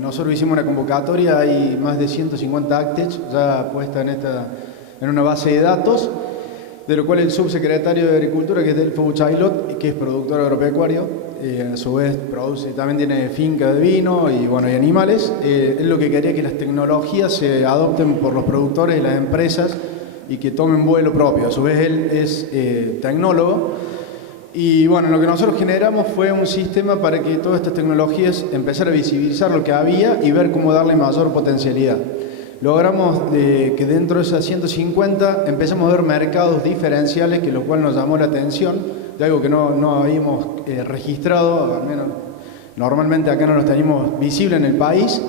nosotros hicimos una convocatoria, hay más de 150 ACTECH ya puesta en una base de datos, de lo cual el subsecretario de Agricultura, que es Delfo Buchailot, que es productor agropecuario, a su vez produce, también tiene finca de vino y, bueno, y animales. Él lo que quería que las tecnologías se adopten por los productores y las empresas y que tomen vuelo propio. A su vez él es tecnólogo. Y bueno, lo que nosotros generamos fue un sistema para que todas estas tecnologías empezar a visibilizar lo que había y ver cómo darle mayor potencialidad. Logramos que dentro de esas 150 empezamos a ver mercados diferenciales, que lo cual nos llamó la atención, de algo que no habíamos registrado, al menos normalmente acá no los teníamos visibles en el país,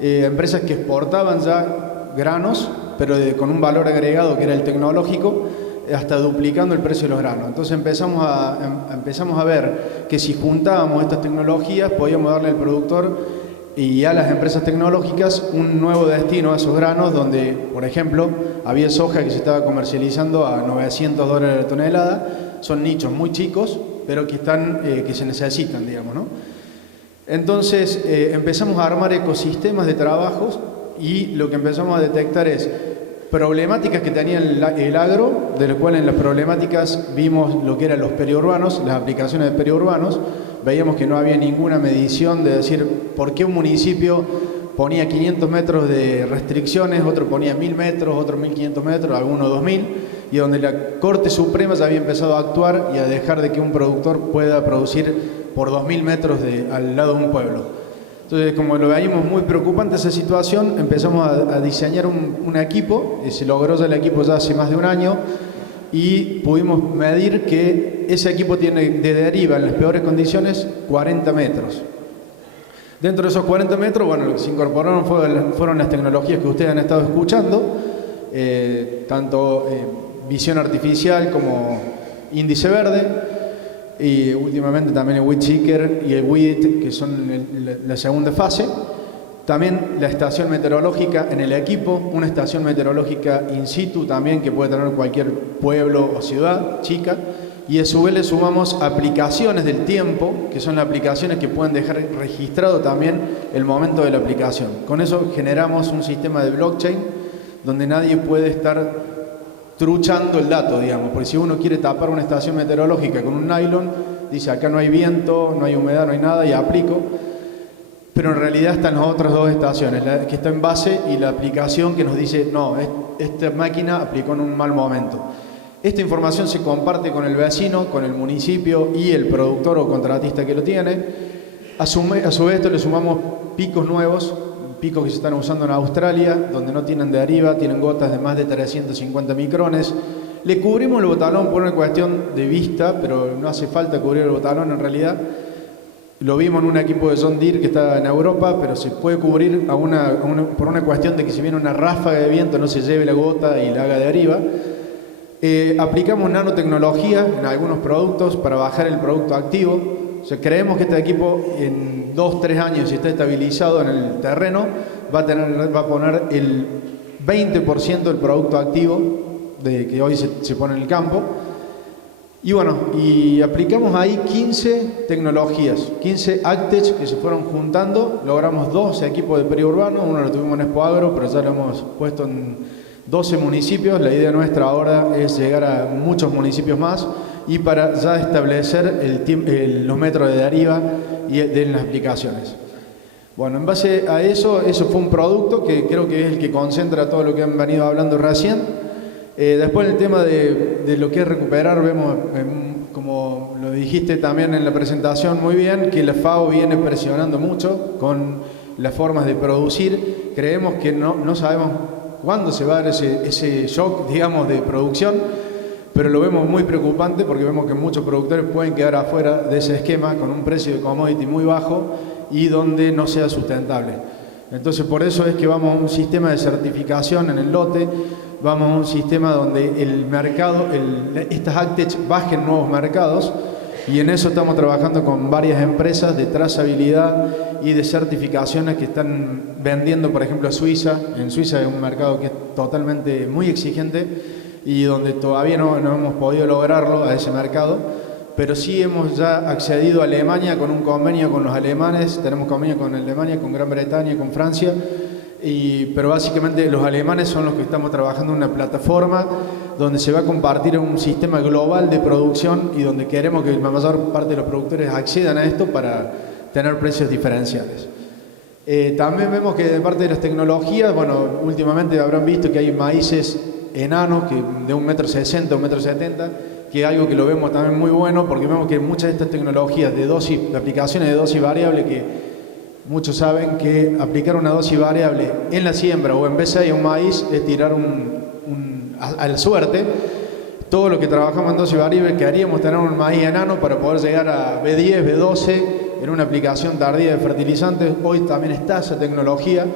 empresas que exportaban ya granos, pero con un valor agregado que era el tecnológico, hasta duplicando el precio de los granos. Entonces empezamos a ver que si juntábamos estas tecnologías podíamos darle al productor y a las empresas tecnológicas un nuevo destino a esos granos, donde, por ejemplo, había soja que se estaba comercializando a $900 la tonelada. Son nichos muy chicos, pero que se necesitan, digamos, ¿no? Entonces empezamos a armar ecosistemas de trabajos y lo que empezamos a detectar es problemáticas que tenía el agro, de las cuales en las problemáticas vimos lo que eran los periurbanos, las aplicaciones de periurbanos. Veíamos que no había ninguna medición de decir por qué un municipio ponía 500 metros de restricciones, otro ponía 1000 metros, otro 1500 metros, algunos 2000, y donde la Corte Suprema ya había empezado a actuar y a dejar de que un productor pueda producir por 2000 metros al lado de un pueblo. Entonces, como lo veíamos muy preocupante esa situación, empezamos a diseñar un equipo, se logró ya el equipo ya hace más de un año, y pudimos medir que ese equipo tiene de deriva, en las peores condiciones, 40 metros. Dentro de esos 40 metros, bueno, lo que se incorporaron fueron las tecnologías que ustedes han estado escuchando, tanto visión artificial como índice verde, y últimamente también el WeedSeeker y el Weed, que son la segunda fase. También la estación meteorológica en el equipo, una estación meteorológica in situ también que puede tener cualquier pueblo o ciudad chica, y a su vez le sumamos aplicaciones del tiempo, que son las aplicaciones que pueden dejar registrado también el momento de la aplicación. Con eso generamos un sistema de blockchain donde nadie puede estar truchando el dato, digamos, porque si uno quiere tapar una estación meteorológica con un nylon, dice acá no hay viento, no hay humedad, no hay nada, y aplico. Pero en realidad están las otras dos estaciones, la que está en base y la aplicación que nos dice, no, esta máquina aplicó en un mal momento. Esta información se comparte con el vecino, con el municipio y el productor o contratista que lo tiene. A su vez esto le sumamos picos nuevos, picos que se están usando en Australia, donde no tienen deriva, tienen gotas de más de 350 micrones. Le cubrimos el botalón por una cuestión de vista, pero no hace falta cubrir el botalón en realidad. Lo vimos en un equipo de John Deere que está en Europa, pero se puede cubrir por una cuestión de que si viene una ráfaga de viento no se lleve la gota y la haga de arriba. Aplicamos nanotecnología en algunos productos para bajar el producto activo. O sea, creemos que este equipo en 2-3 años, si está estabilizado en el terreno, va a poner el 20% del producto activo que hoy se pone en el campo. Y bueno, y aplicamos ahí 15 tecnologías, 15 ACTECH que se fueron juntando. Logramos 12 equipos de periurbano, uno lo tuvimos en Expo Agro, pero ya lo hemos puesto en 12 municipios. La idea nuestra ahora es llegar a muchos municipios más y para ya establecer los metros de deriva y de las aplicaciones. Bueno, en base a eso fue un producto que creo que es el que concentra todo lo que han venido hablando recién. Después el tema de lo que es recuperar, vemos, como lo dijiste también en la presentación muy bien, que la FAO viene presionando mucho con las formas de producir. Creemos que no sabemos cuándo se va a dar ese shock, digamos, de producción, pero lo vemos muy preocupante porque vemos que muchos productores pueden quedar afuera de ese esquema con un precio de commodity muy bajo y donde no sea sustentable. Entonces por eso es que vamos a un sistema de certificación en el lote, vamos a un sistema donde el mercado, estas ACTECH bajen nuevos mercados, y en eso estamos trabajando con varias empresas de trazabilidad y de certificaciones que están vendiendo, por ejemplo, a Suiza. En Suiza es un mercado que es totalmente muy exigente y donde todavía no hemos podido lograrlo a ese mercado, pero sí hemos ya accedido a Alemania con un convenio con los alemanes, tenemos convenio con Alemania, con Gran Bretaña y con Francia, pero básicamente los alemanes son los que estamos trabajando en una plataforma donde se va a compartir un sistema global de producción y donde queremos que la mayor parte de los productores accedan a esto para tener precios diferenciales. También vemos que de parte de las tecnologías, bueno, últimamente habrán visto que hay maíces enanos que de 1,60 m, 1,70 m, que es algo que lo vemos también muy bueno porque vemos que muchas de estas tecnologías de aplicaciones de dosis variable, que muchos saben que aplicar una dosis variable en la siembra o en B6 a un maíz es tirar a la suerte. Todo lo que trabajamos en dosis variable queríamos tener un maíz enano para poder llegar a B10, B12 en una aplicación tardía de fertilizantes. Hoy también está esa tecnología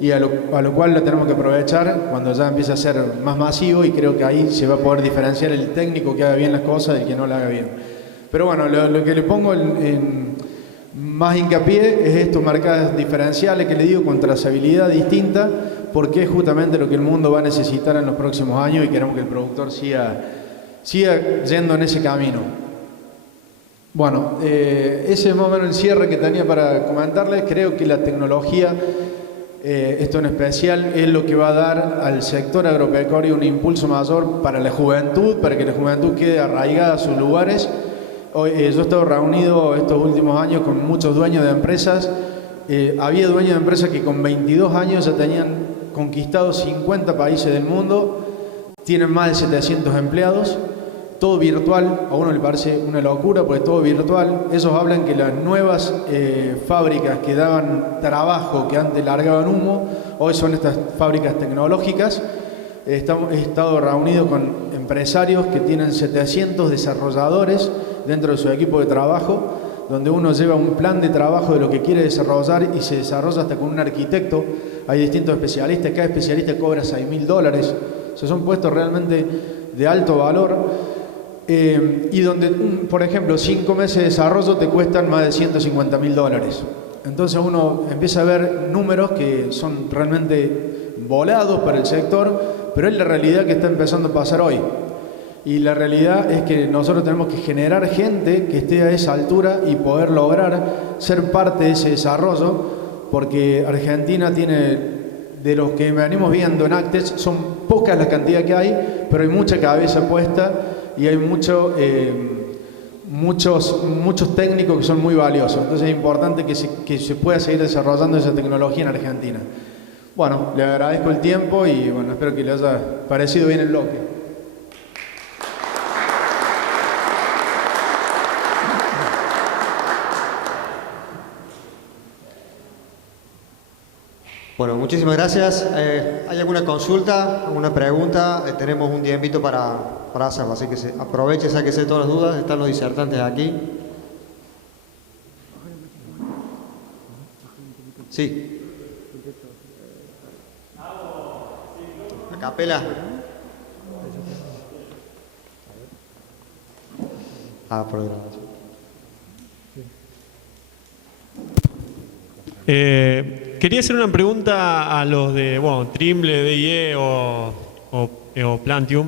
y a lo cual la tenemos que aprovechar cuando ya empiece a ser más masivo, y creo que ahí se va a poder diferenciar el técnico que haga bien las cosas del que no la haga bien. Pero bueno, lo que le pongo más hincapié es estos mercados diferenciales que le digo, con trazabilidad distinta, porque es justamente lo que el mundo va a necesitar en los próximos años y queremos que el productor siga yendo en ese camino. Bueno, ese es más o menos el cierre que tenía para comentarles. Creo que la tecnología, esto en especial, es lo que va a dar al sector agropecuario un impulso mayor para la juventud, para que la juventud quede arraigada a sus lugares. Yo he estado reunido estos últimos años con muchos dueños de empresas. Había dueños de empresas que con 22 años ya tenían conquistado 50 países del mundo, tienen más de 700 empleados, todo virtual. A uno le parece una locura porque todo virtual. Ellos hablan que las nuevas fábricas que daban trabajo, que antes largaban humo, hoy son estas fábricas tecnológicas. He estado reunido con empresarios que tienen 700 desarrolladores dentro de su equipo de trabajo, donde uno lleva un plan de trabajo de lo que quiere desarrollar y se desarrolla hasta con un arquitecto. Hay distintos especialistas, cada especialista cobra $6.000. O sea, son puestos realmente de alto valor, y donde, por ejemplo, 5 meses de desarrollo te cuestan más de $150.000. Entonces uno empieza a ver números que son realmente volados para el sector, pero es la realidad que está empezando a pasar hoy. Y la realidad es que nosotros tenemos que generar gente que esté a esa altura y poder lograr ser parte de ese desarrollo, porque Argentina tiene, de los que venimos viendo en Actex, son pocas las cantidades que hay, pero hay mucha cabeza puesta y hay muchos técnicos que son muy valiosos. Entonces es importante que se pueda seguir desarrollando esa tecnología en Argentina. Bueno, le agradezco el tiempo y bueno, espero que le haya parecido bien el bloque. Bueno, muchísimas gracias. ¿Hay alguna consulta, alguna pregunta? Tenemos un tiempito para hacerlo, así que aproveche, sáquese todas las dudas. Están los disertantes aquí. Sí. A capela. Programación. Quería hacer una pregunta a los de Trimble, DIE o Plantium.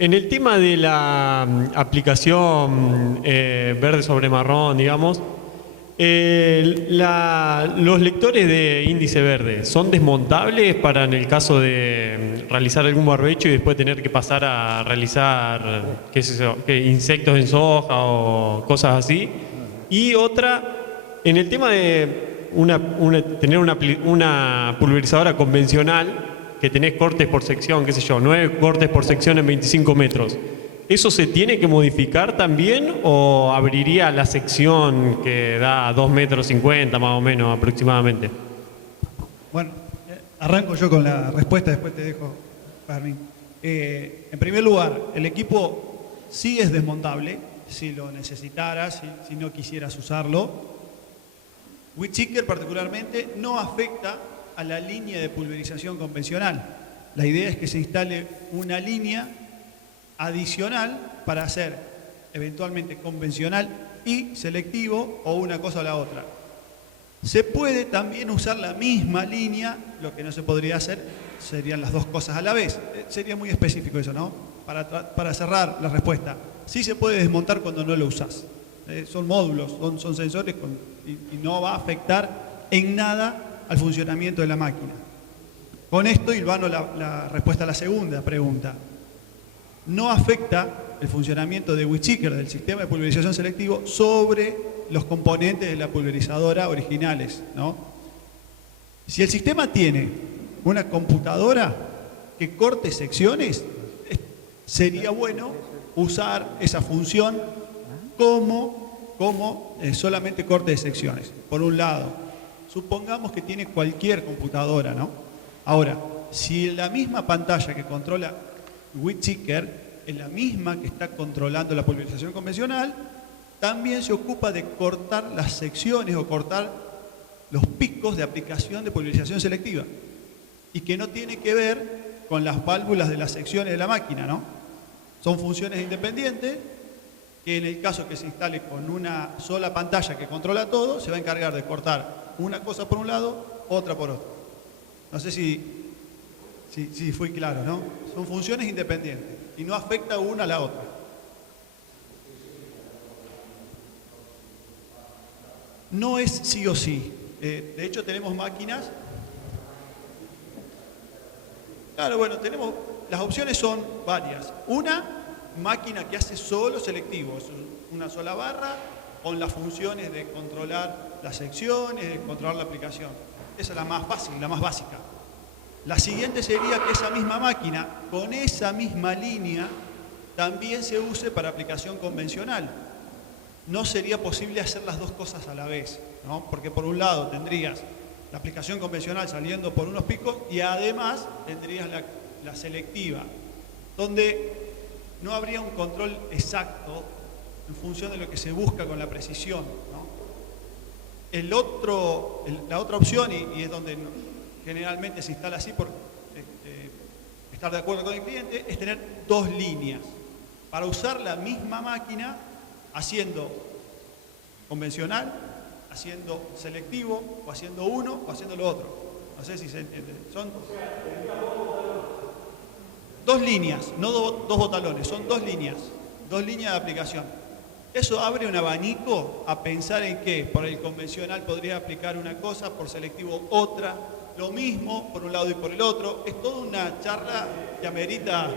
En el tema de la aplicación verde sobre marrón, digamos, los lectores de índice verde, ¿son desmontables para en el caso de realizar algún barbecho y después tener que pasar a realizar insectos en soja o cosas así? Y otra, en el tema de tener una pulverizadora convencional que tenés cortes por sección, 9 cortes por sección en 25 metros. ¿Eso se tiene que modificar también o abriría la sección que da 2,50 metros más o menos aproximadamente? Bueno, arranco yo con la respuesta, después te dejo, Fermín. En primer lugar, el equipo sí es desmontable, si lo necesitaras, si no quisieras usarlo. Whitzinger particularmente no afecta a la línea de pulverización convencional. La idea es que se instale una línea adicional para hacer eventualmente convencional y selectivo, o una cosa o la otra. Se puede también usar la misma línea, lo que no se podría hacer serían las dos cosas a la vez. Sería muy específico eso, ¿no? para cerrar la respuesta, sí se puede desmontar cuando no lo usás. Son módulos, son sensores y no va a afectar en nada al funcionamiento de la máquina. Con esto hilvano la respuesta a la segunda pregunta. No afecta el funcionamiento de Whitseeker, del sistema de pulverización selectivo, sobre los componentes de la pulverizadora originales, ¿no? Si el sistema tiene una computadora que corte secciones, sería bueno usar esa función como solamente corte de secciones. Por un lado, supongamos que tiene cualquier computadora, ¿no? Ahora, si la misma pantalla que controla Whitseeker es la misma que está controlando la pulverización convencional, también se ocupa de cortar las secciones o cortar los picos de aplicación de pulverización selectiva, y que no tiene que ver con las válvulas de las secciones de la máquina, ¿no? Son funciones independientes que, en el caso que se instale con una sola pantalla que controla todo, se va a encargar de cortar una cosa por un lado, otra por otro. No sé si fui claro, ¿no? Son funciones independientes y no afecta una a la otra. No es sí o sí. De hecho, tenemos máquinas. Claro, bueno, las opciones son varias. Una máquina que hace solo selectivo, es una sola barra con las funciones de controlar las secciones, de controlar la aplicación. Esa es la más fácil, la más básica. La siguiente sería que esa misma máquina, con esa misma línea, también se use para aplicación convencional. No sería posible hacer las dos cosas a la vez, ¿no? Porque por un lado tendrías la aplicación convencional saliendo por unos picos y además tendrías la selectiva, donde no habría un control exacto en función de lo que se busca con la precisión, ¿no? La otra opción, y es donde generalmente se instala así por estar de acuerdo con el cliente, es tener dos líneas para usar la misma máquina haciendo convencional, haciendo selectivo, o haciendo uno, o haciendo lo otro. No sé si se entiende. Son dos líneas, no dos botalones, son dos líneas de aplicación. Eso abre un abanico a pensar en que por el convencional podría aplicar una cosa, por selectivo otra, lo mismo por un lado y por el otro. Es toda una charla que amerita.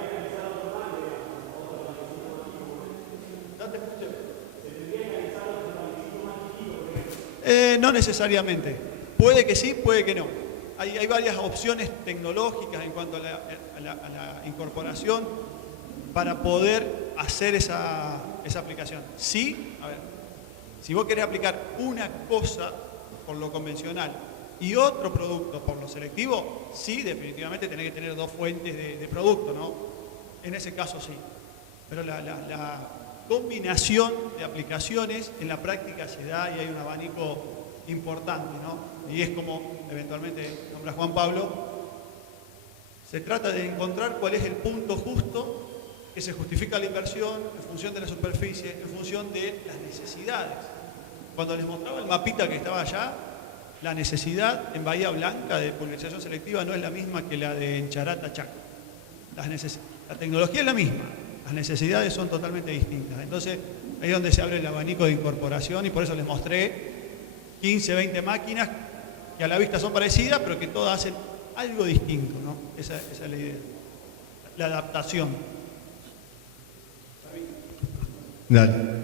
No necesariamente. Puede que sí, puede que no. Hay varias opciones tecnológicas en cuanto a la incorporación para poder hacer esa aplicación. Sí, a ver, si vos querés aplicar una cosa por lo convencional y otro producto por lo selectivo, sí, definitivamente tenés que tener dos fuentes de producto, ¿no? En ese caso sí. Pero la combinación de aplicaciones en la práctica se da y hay un abanico importante, ¿no? Y es como eventualmente nombra Juan Pablo, se trata de encontrar cuál es el punto justo que se justifica la inversión en función de la superficie, en función de las necesidades. Cuando les mostraba el mapita que estaba allá, la necesidad en Bahía Blanca de pulverización selectiva no es la misma que la de en Charata, Chaco. La tecnología es la misma, las necesidades son totalmente distintas. Entonces, ahí es donde se abre el abanico de incorporación y por eso les mostré 15, 20 máquinas que a la vista son parecidas, pero que todas hacen algo distinto, ¿no? Esa es la idea. La adaptación.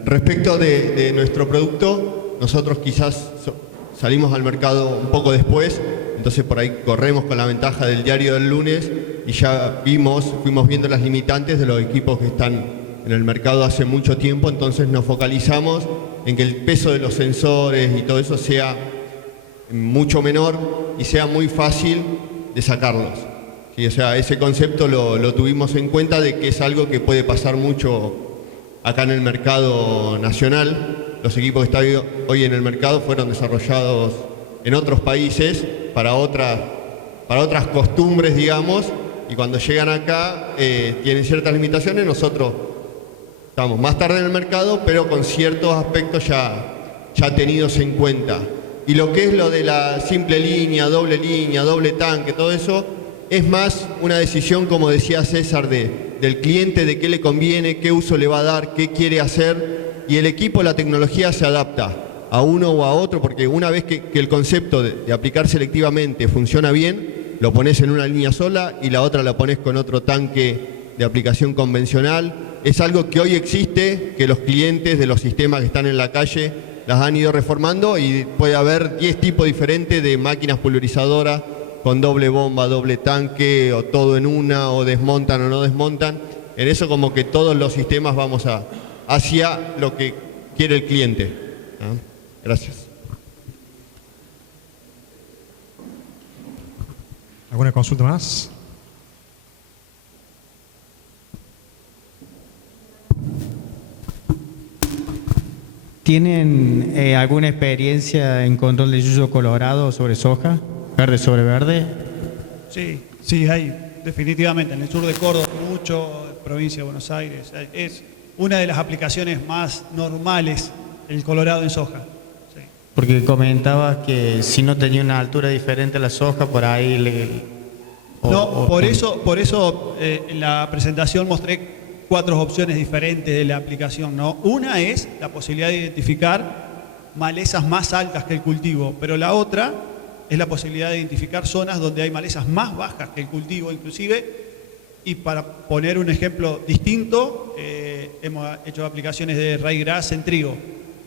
Respecto de nuestro producto, nosotros quizás salimos al mercado un poco después, entonces por ahí corremos con la ventaja del diario del lunes y ya fuimos viendo las limitantes de los equipos que están en el mercado hace mucho tiempo, entonces nos focalizamos en que el peso de los sensores y todo eso sea mucho menor y sea muy fácil de sacarlos. ¿Sí? O sea, ese concepto lo tuvimos en cuenta de que es algo que puede pasar mucho acá en el mercado nacional. Los equipos que están hoy en el mercado fueron desarrollados en otros países para otras costumbres, digamos, y cuando llegan acá tienen ciertas limitaciones. Nosotros estamos más tarde en el mercado, pero con ciertos aspectos ya tenidos en cuenta. Y lo que es lo de la simple línea, doble tanque, todo eso, es más una decisión, como decía César, de del cliente, de qué le conviene, qué uso le va a dar, qué quiere hacer, y el equipo, la tecnología se adapta a uno o a otro, porque una vez que el concepto de aplicar selectivamente funciona bien, lo pones en una línea sola y la otra la pones con otro tanque de aplicación convencional. Es algo que hoy existe, que los clientes de los sistemas que están en la calle las han ido reformando, y puede haber 10 tipos diferentes de máquinas pulverizadoras con doble bomba, doble tanque, o todo en una, o desmontan o no desmontan. En eso como que todos los sistemas vamos hacia lo que quiere el cliente. ¿Ah? Gracias. ¿Alguna consulta más? ¿Tienen alguna experiencia en control de yuyo colorado sobre soja? ¿Verde sobre verde? Sí, sí, hay, definitivamente. En el sur de Córdoba mucho, provincia de Buenos Aires. Es una de las aplicaciones más normales, el colorado en soja. Sí. Porque comentabas que si no tenía una altura diferente a la soja, por ahí por eso en la presentación mostré 4 opciones diferentes de la aplicación, ¿no? Una es la posibilidad de identificar malezas más altas que el cultivo, pero la otra es la posibilidad de identificar zonas donde hay malezas más bajas que el cultivo inclusive, y para poner un ejemplo distinto, hemos hecho aplicaciones de ryegrass en trigo,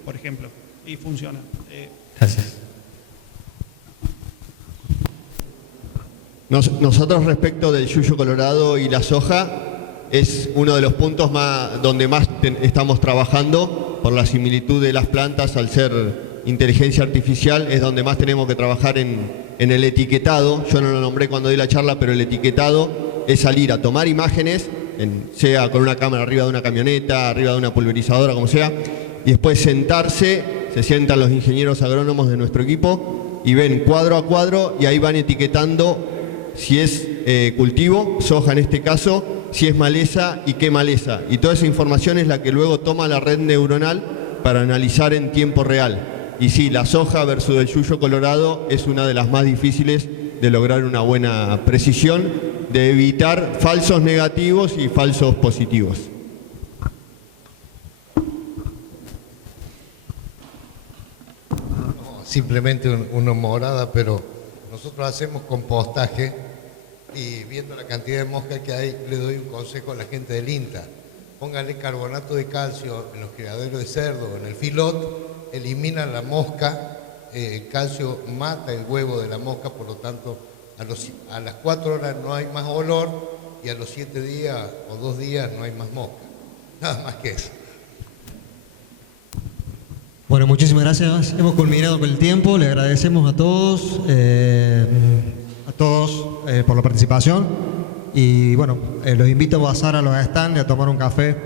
por ejemplo, y funciona. Gracias. Nosotros respecto del yuyo colorado y la soja, es uno de los puntos donde más estamos trabajando por la similitud de las plantas. Al ser inteligencia artificial es donde más tenemos que trabajar en el etiquetado. Yo no lo nombré cuando di la charla, pero el etiquetado es salir a tomar imágenes, sea con una cámara arriba de una camioneta, arriba de una pulverizadora, como sea, y después se sientan los ingenieros agrónomos de nuestro equipo y ven cuadro a cuadro, y ahí van etiquetando si es cultivo, soja en este caso, si es maleza y qué maleza. Y toda esa información es la que luego toma la red neuronal para analizar en tiempo real. Y sí, la soja versus el yuyo colorado es una de las más difíciles de lograr una buena precisión, de evitar falsos negativos y falsos positivos. Simplemente una morada, pero nosotros hacemos compostaje y viendo la cantidad de moscas que hay, le doy un consejo a la gente del INTA. Pónganle carbonato de calcio en los criaderos de cerdo, en el filot, eliminan la mosca, el calcio mata el huevo de la mosca, por lo tanto a las 4 horas no hay más olor y a los 7 días o 2 días no hay más mosca. Nada más que eso. Bueno, muchísimas gracias. Hemos culminado con el tiempo. Le agradecemos a todos por la participación. Y bueno, los invito a pasar a los stands y a tomar un café